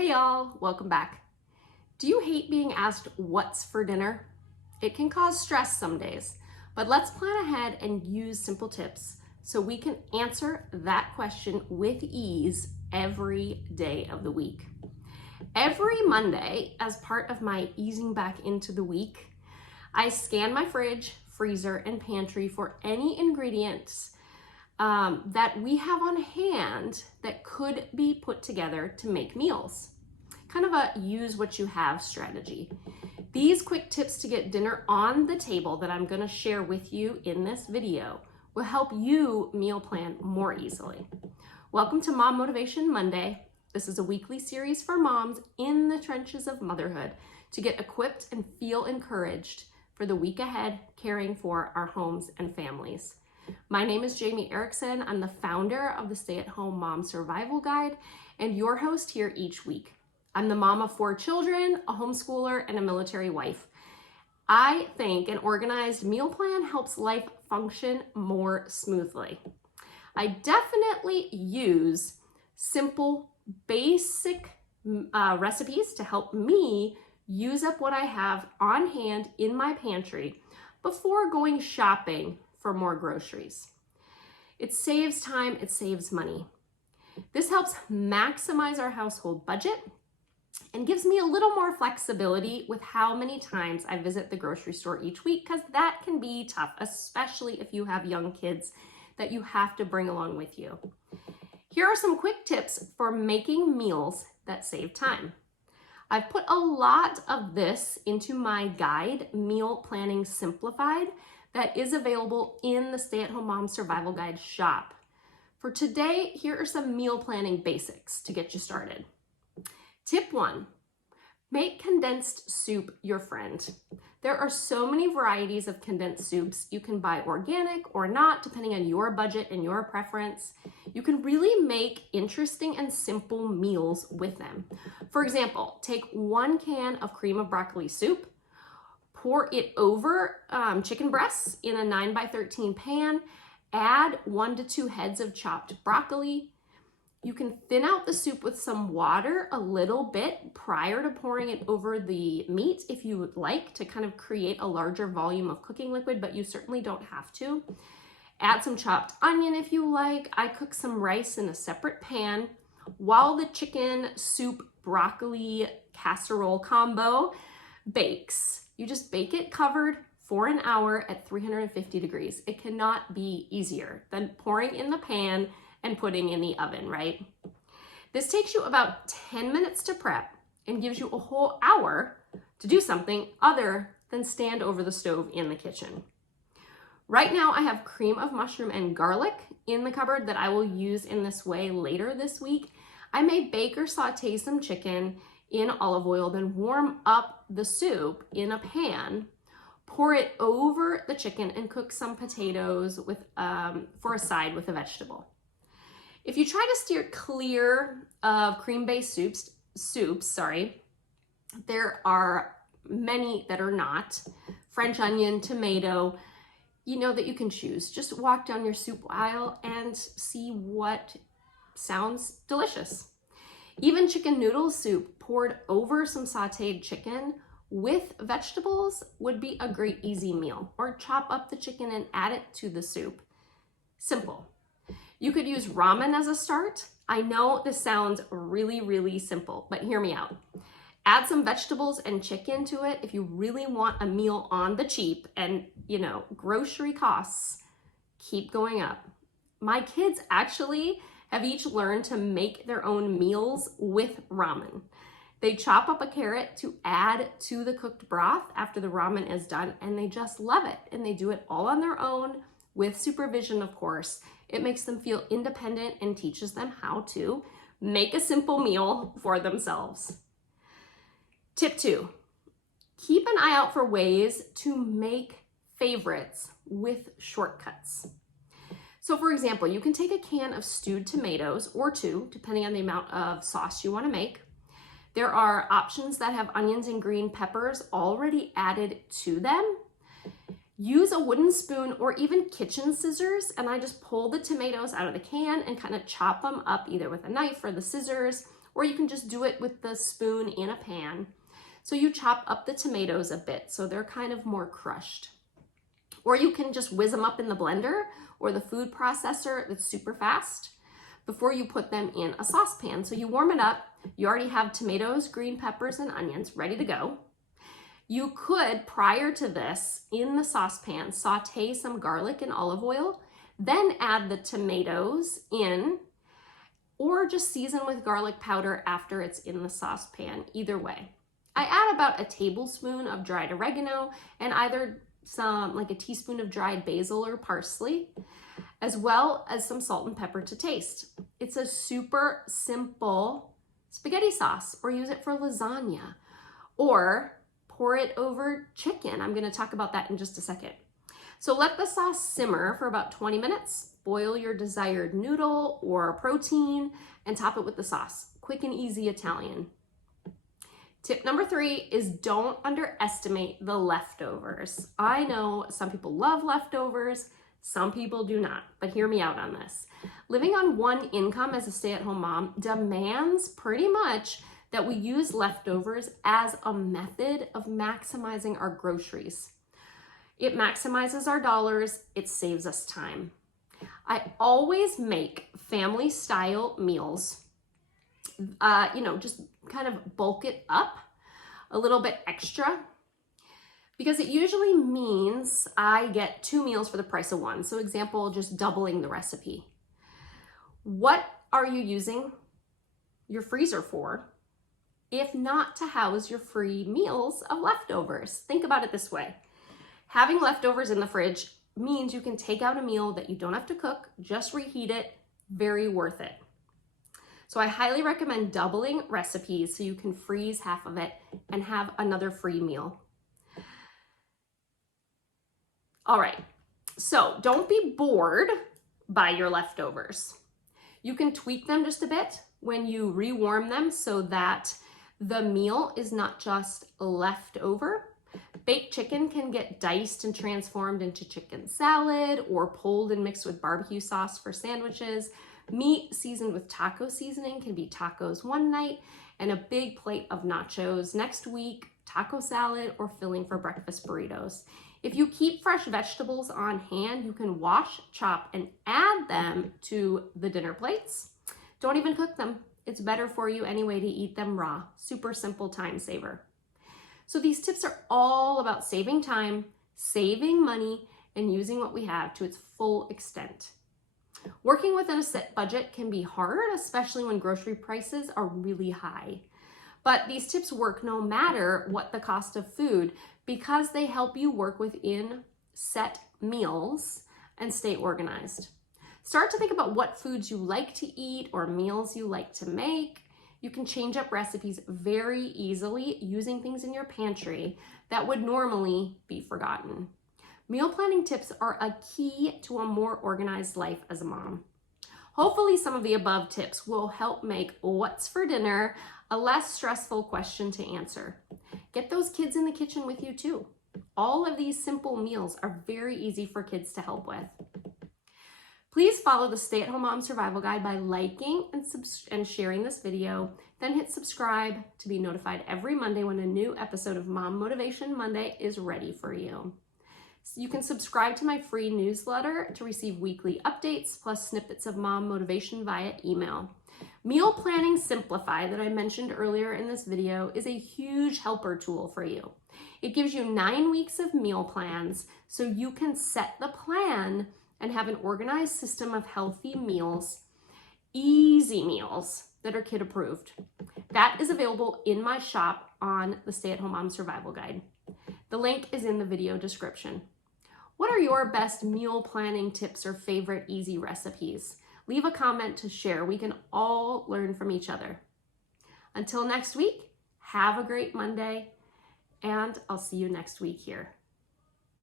Hey y'all, welcome back. Do you hate being asked what's for dinner? It can cause stress some days, but let's plan ahead and use simple tips so we can answer that question with ease every day of the week. Every Monday, as part of my easing back into the week, I scan my fridge, freezer, and pantry for any ingredients that we have on hand that could be put together to make meals. Kind of a use what you have strategy. These quick tips to get dinner on the table that I'm going to share with you in this video will help you meal plan more easily. Welcome to Mom Motivation Monday. This is a weekly series for moms in the trenches of motherhood to get equipped and feel encouraged for the week ahead, caring for our homes and families. My name is Jamie Erickson. I'm the founder of the Stay-at-Home Mom Survival Guide and your host here each week. I'm the mom of 4 children, a homeschooler, and a military wife. I think an organized meal plan helps life function more smoothly. I definitely use simple, basic recipes to help me use up what I have on hand in my pantry before going shopping for more groceries. It saves time, it saves money. This helps maximize our household budget and gives me a little more flexibility with how many times I visit the grocery store each week, because that can be tough, especially if you have young kids that you have to bring along with you. Here are some quick tips for making meals that save time. I've put a lot of this into my guide, Meal Planning Simplified, that is available in the Stay-at-Home Mom Survival Guide shop. For today, here are some meal planning basics to get you started. Tip 1, make condensed soup your friend. There are so many varieties of condensed soups. You can buy organic or not, depending on your budget and your preference. You can really make interesting and simple meals with them. For example, take 1 can of cream of broccoli soup, pour it over chicken breasts in a 9x13 pan, add 1 to 2 heads of chopped broccoli. You can thin out the soup with some water a little bit prior to pouring it over the meat if you would like to kind of create a larger volume of cooking liquid, but you certainly don't have to. Add some chopped onion if you like. I cook some rice in a separate pan while the chicken, soup, broccoli, casserole combo bakes. You just bake it covered for an hour at 350 degrees. It cannot be easier than pouring in the pan and putting in the oven, right? This takes you about 10 minutes to prep and gives you a whole hour to do something other than stand over the stove in the kitchen. Right now I have cream of mushroom and garlic in the cupboard that I will use in this way later this week. I may bake or saute some chicken in olive oil, then warm up the soup in a pan, pour it over the chicken, and cook some potatoes with for a side with a vegetable. If you try to steer clear of cream-based soups, there are many that are not. French onion, tomato, that you can choose. Just walk down your soup aisle and see what sounds delicious. Even chicken noodle soup poured over some sauteed chicken with vegetables would be a great easy meal. Or chop up the chicken and add it to the soup. Simple. You could use ramen as a start. I know this sounds really, really simple, but hear me out. Add some vegetables and chicken to it if you really want a meal on the cheap, and grocery costs keep going up. My kids actually have each learned to make their own meals with ramen. They chop up a carrot to add to the cooked broth after the ramen is done, and they just love it. And they do it all on their own with supervision, of course. It makes them feel independent and teaches them how to make a simple meal for themselves. Tip 2, keep an eye out for ways to make favorites with shortcuts. So for example, you can take a can of stewed tomatoes, or 2, depending on the amount of sauce you want to make. There are options that have onions and green peppers already added to them. Use a wooden spoon or even kitchen scissors, and I just pull the tomatoes out of the can and kind of chop them up either with a knife or the scissors, or you can just do it with the spoon in a pan. So you chop up the tomatoes a bit so they're kind of more crushed. Or you can just whiz them up in the blender or the food processor that's super fast before you put them in a saucepan. So you warm it up, you already have tomatoes, green peppers, and onions ready to go. You could, prior to this, in the saucepan, saute some garlic and olive oil, then add the tomatoes in, or just season with garlic powder after it's in the saucepan, either way. I add about a tablespoon of dried oregano and either like a teaspoon of dried basil or parsley, as well as some salt and pepper to taste. It's a super simple spaghetti sauce, or use it for lasagna, or pour it over chicken. I'm gonna talk about that in just a second. So let the sauce simmer for about 20 minutes. Boil your desired noodle or protein and top it with the sauce. Quick and easy Italian. Tip number 3 is don't underestimate the leftovers. I know some people love leftovers, some people do not, but hear me out on this. Living on one income as a stay-at-home mom demands pretty much that we use leftovers as a method of maximizing our groceries. It maximizes our dollars, it saves us time. I always make family style meals, just kind of bulk it up a little bit extra, because it usually means I get 2 meals for the price of 1. So example, just doubling the recipe. What are you using your freezer for, if not to house your free meals of leftovers? Think about it this way. Having leftovers in the fridge means you can take out a meal that you don't have to cook, just reheat it, very worth it. So I highly recommend doubling recipes so you can freeze half of it and have another free meal. All right, so don't be bored by your leftovers. You can tweak them just a bit when you rewarm them so that the meal is not just left over. Baked chicken can get diced and transformed into chicken salad, or pulled and mixed with barbecue sauce for sandwiches. Meat seasoned with taco seasoning can be tacos one night, and a big plate of nachos next week, taco salad, or filling for breakfast burritos. If you keep fresh vegetables on hand, you can wash, chop, and add them to the dinner plates. Don't even cook them. It's better for you anyway to eat them raw. Super simple time saver. So these tips are all about saving time, saving money, and using what we have to its full extent. Working within a set budget can be hard, especially when grocery prices are really high. But these tips work no matter what the cost of food, because they help you work within set meals and stay organized. Start to think about what foods you like to eat or meals you like to make. You can change up recipes very easily using things in your pantry that would normally be forgotten. Meal planning tips are a key to a more organized life as a mom. Hopefully some of the above tips will help make what's for dinner a less stressful question to answer. Get those kids in the kitchen with you too. All of these simple meals are very easy for kids to help with. Please follow the Stay at Home Mom Survival Guide by liking and sharing this video. Then hit subscribe to be notified every Monday when a new episode of Mom Motivation Monday is ready for you. So you can subscribe to my free newsletter to receive weekly updates plus snippets of mom motivation via email. Meal Planning Simplify that I mentioned earlier in this video is a huge helper tool for you. It gives you 9 weeks of meal plans so you can set the plan and have an organized system of healthy meals, easy meals that are kid approved. That is available in my shop on the Stay at Home Mom Survival Guide. The link is in the video description. What are your best meal planning tips or favorite easy recipes? Leave a comment to share. We can all learn from each other. Until next week, have a great Monday, and I'll see you next week here.